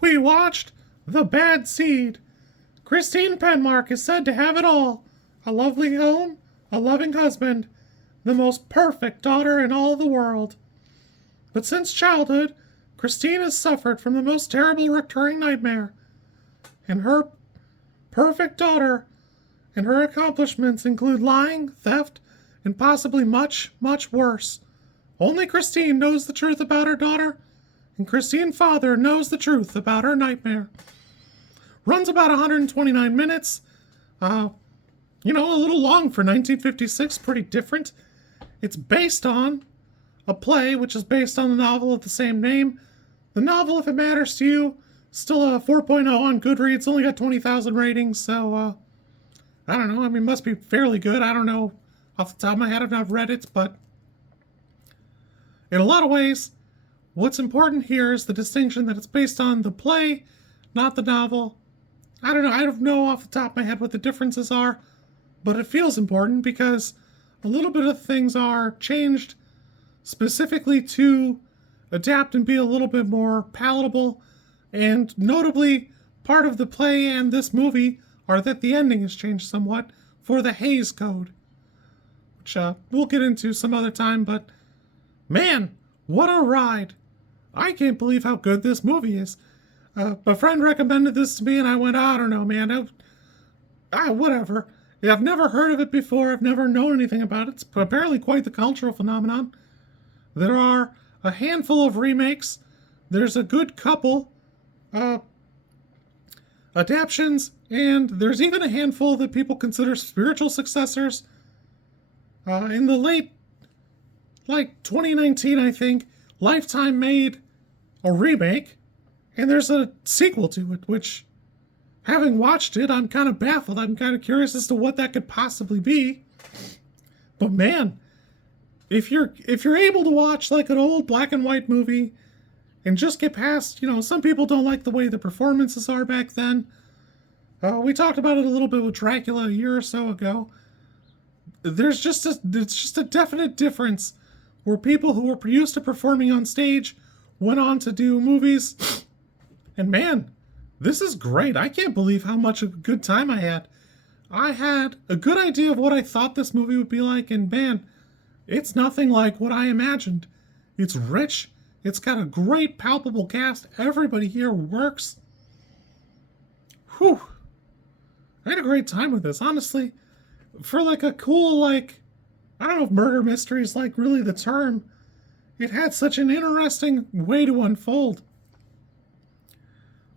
We watched The Bad Seed. Christine Penmark is said to have it all. A lovely home, a loving husband, the most perfect daughter in all the world. But since childhood, Christine has suffered from the most terrible recurring nightmare. And her perfect daughter and her accomplishments include lying, theft, and possibly much, much worse. Only Christine knows the truth about her daughter, and Christine father knows the truth about her nightmare. Runs about 129 minutes. A little long for 1956, pretty different. It's based on a play, which is based on the novel of the same name. The novel, if it matters to you, still a 4.0 on Goodreads, only got 20,000 ratings, so, I don't know, must be fairly good. I don't know off the top of my head, I've not read it, but in a lot of ways, what's important here is the distinction that it's based on the play, not the novel. I don't know off the top of my head what the differences are, but it feels important because a little bit of things are changed specifically to adapt and be a little bit more palatable, and notably, part of the play and this movie are that the ending has changed somewhat for the Hays Code, which we'll get into some other time, but man, what a ride. I can't believe how good this movie is. A friend recommended this to me and I went, I don't know, man. Whatever. I've never heard of it before. I've never known anything about it. It's apparently quite the cultural phenomenon. There are a handful of remakes. There's a good couple adaptions, and there's even a handful that people consider spiritual successors. In the late, 2019, I think, Lifetime made a remake, and there's a sequel to it, which, having watched it, I'm kind of baffled. I'm kind of curious as to what that could possibly be. But man, if you're able to watch like an old black and white movie and just get past, some people don't like the way the performances are back then. We talked about it a little bit with Dracula a year or so ago. It's just a definite difference where people who were used to performing on stage went on to do movies. And man, this is great. I can't believe how much of a good time I had. I had a good idea of what I thought this movie would be like, and man, it's nothing like what I imagined. It's rich. It's got a great, palpable cast. Everybody here works. Whew. I had a great time with this, honestly. For a cool, I don't know if murder mystery is really the term. It had such an interesting way to unfold.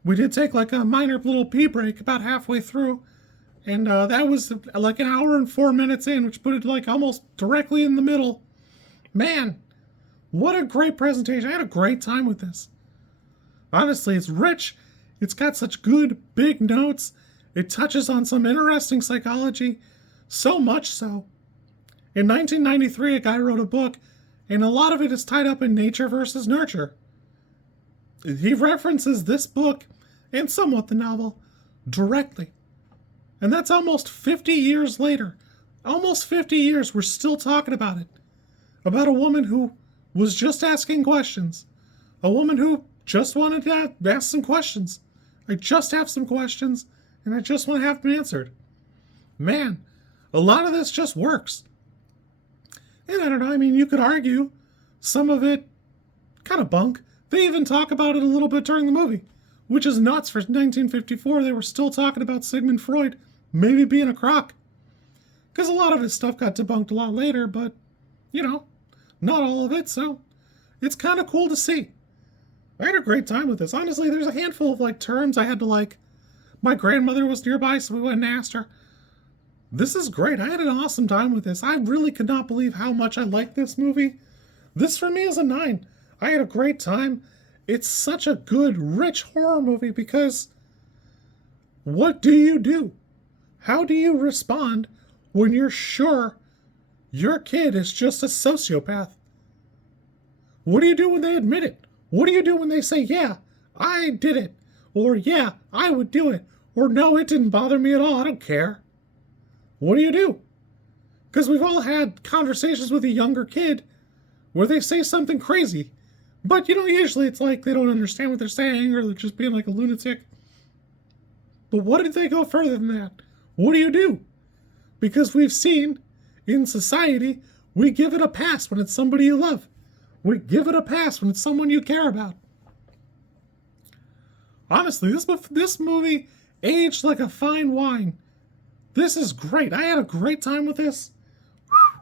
We did take a minor little pee break about halfway through, and that was an hour and 4 minutes in, which put it almost directly in the middle. Man, what a great presentation. I had a great time with this. Honestly, it's rich. It's got such good, big notes. It touches on some interesting psychology, so much so. In 1993, a guy wrote a book, and a lot of it is tied up in nature versus nurture. He references this book, and somewhat the novel, directly. And that's almost 50 years later. Almost 50 years, we're still talking about it. About a woman who was just asking questions. A woman who just wanted to ask some questions. I just have some questions, and I just want to have them answered. Man, a lot of this just works. And I don't know, you could argue some of it kind of bunk. They even talk about it a little bit during the movie, which is nuts. For 1954, they were still talking about Sigmund Freud maybe being a crock. Because a lot of his stuff got debunked a lot later, but, not all of it, so it's kind of cool to see. I had a great time with this. Honestly, there's a handful of terms I had to my grandmother was nearby, so we went and asked her. This is great. I had an awesome time with this. I really could not believe how much I liked this movie. This for me is a 9. I had a great time. It's such a good, rich horror movie because what do you do? How do you respond when you're sure your kid is just a sociopath? What do you do when they admit it? What do you do when they say, yeah, I did it? Or, yeah, I would do it. Or, no, it didn't bother me at all. I don't care. What do you do? Because we've all had conversations with a younger kid where they say something crazy. But, usually it's like they don't understand what they're saying or they're just being like a lunatic. But what did they go further than that? What do? Because we've seen in society, we give it a pass when it's somebody you love. We give it a pass when it's someone you care about. Honestly, this movie aged like a fine wine. This is great. I had a great time with this. Whew.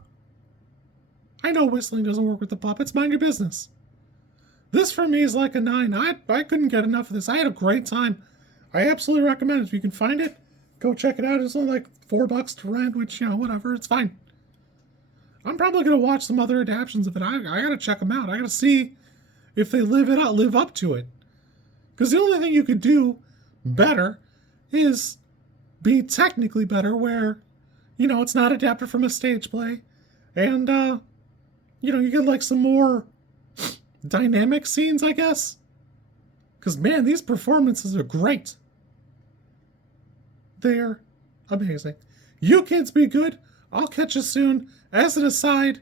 I know whistling doesn't work with the puppets. Mind your business. This for me is like a 9. I couldn't get enough of this. I had a great time. I absolutely recommend it. If you can find it, go check it out. It's only like $4 to rent, which, whatever. It's fine. I'm probably going to watch some other adaptations of it. I got to check them out. I got to see if they live up to it. Because the only thing you could do better is be technically better where, it's not adapted from a stage play. And, you get like some more dynamic scenes, I guess. Because, man, these performances are great. They're amazing. You kids be good. I'll catch you soon. As an aside,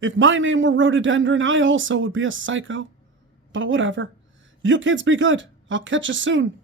if my name were Rhododendron, I also would be a psycho. But whatever. You kids be good. I'll catch you soon.